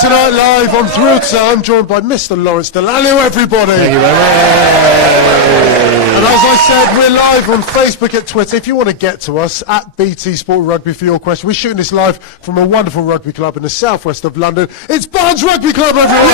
Tonight live. I'm thrilled to say I'm joined by Mr. Lawrence Dallaglio, everybody. Thank you very much. And as I said, we're live on Facebook and Twitter. If you want to get to us, at BTSport Rugby for your question. We're shooting this live from a wonderful rugby club in the southwest of London. It's Barnes Rugby Club, everyone.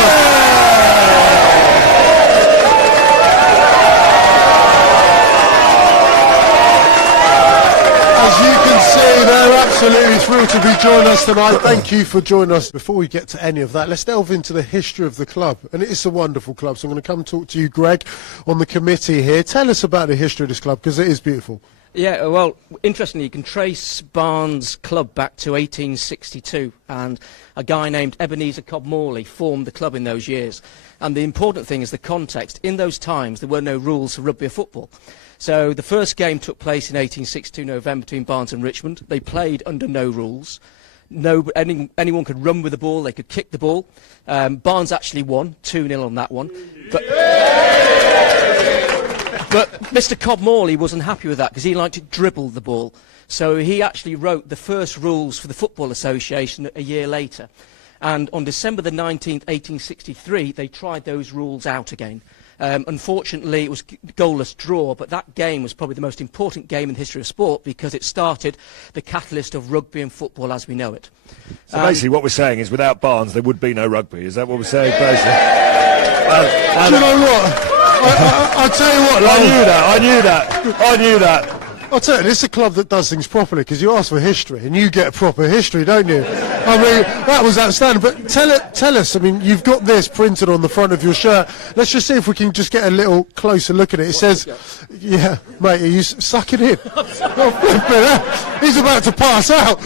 As you can see, they're absolutely thrilled to be joining us tonight. Thank you for joining us. Before we get to any of that, let's delve into the history of the club. And it is a wonderful club, so I'm going to come talk to you, Greg, on the committee here. Tell us about the history of this club, because it is beautiful. Yeah, well, interestingly, you can trace Barnes Club back to 1862, and a guy named Ebenezer Cobb Morley formed the club in those years. And the important thing is the context. In those times, there were no rules for rugby or football. So the first game took place in 1862 November between Barnes and Richmond. They played under no rules. Anyone could run with the ball, they could kick the ball. Barnes actually won 2-0 on that one. But Mr. Cobb Morley wasn't happy with that because he liked to dribble the ball. So he actually wrote the first rules for the Football Association a year later. And on December the 19th, 1863, they tried those rules out again. Unfortunately, it was a goalless draw, but that game was probably the most important game in the history of sport because it started the catalyst of rugby and football as we know it. So basically what we're saying is without Barnes there would be no rugby. Is that what we're saying, basically? Do you know what? I'll tell you what. I knew that. I'll tell you, this is a club that does things properly, because you ask for history, and you get proper history, don't you? I mean, that was outstanding. But tell us, I mean, you've got this printed on the front of your shirt. Let's just see if we can just get a little closer look at it. It says, yeah, mate, are you sucking in? He's about to pass out.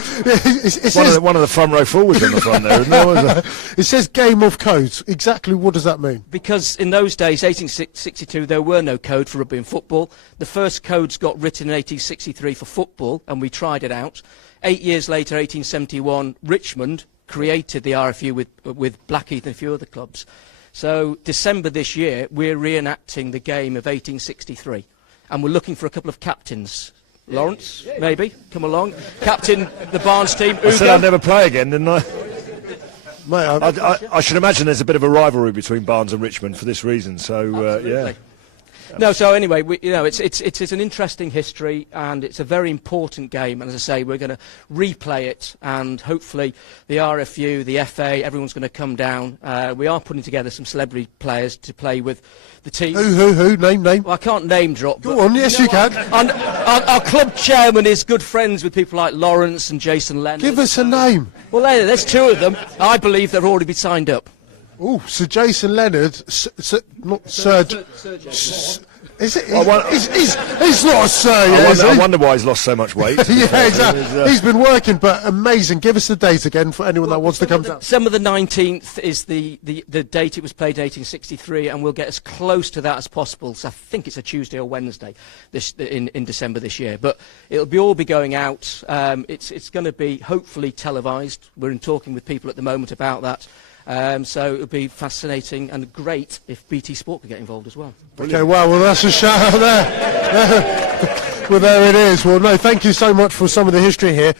One of the front row forwards on the front there, isn't there? It says Game of Codes. Exactly what does that mean? Because in those days, 1862, there were no code for rugby and football. The first codes got written in 1863 for football, and we tried it out. 8 years later, 1871, Richmond created the RFU with Blackheath and a few other clubs. So December this year, we're reenacting the game of 1863, and we're looking for a couple of captains. Lawrence, maybe, come along. Captain the Barnes team. Ugo. I said I'd never play again, didn't I? Mate, I should imagine there's a bit of a rivalry between Barnes and Richmond for this reason. So yeah. No, so anyway, it's an interesting history, and it's a very important game. And as I say, we're going to replay it, and hopefully the RFU, the FA, everyone's going to come down. We are putting together some celebrity players to play with the team. Who? Name. Well, I can't name drop. Go on, yes you can. And our club chairman is good friends with people like Lawrence and Jason Leonard. Give us a name. Well, there's two of them. I believe they've already been signed up. Oh, Sir Jason Leonard, not Sir. Is it? He's not a Sir yet. I wonder why he's lost so much weight. Yeah, exactly. He's been working, but amazing. Give us the date again for anyone that wants to come down. December the 19th is the date it was played in 1863, and we'll get as close to that as possible. So I think it's a Tuesday or Wednesday in December this year. But it'll all be going out. It's going to be hopefully televised. We're in talking with people at the moment about that. So it would be fascinating and great if BTSport could get involved as well. Brilliant. Okay, well, that's a shout out there. Well, there it is. Well, no, thank you so much for some of the history here.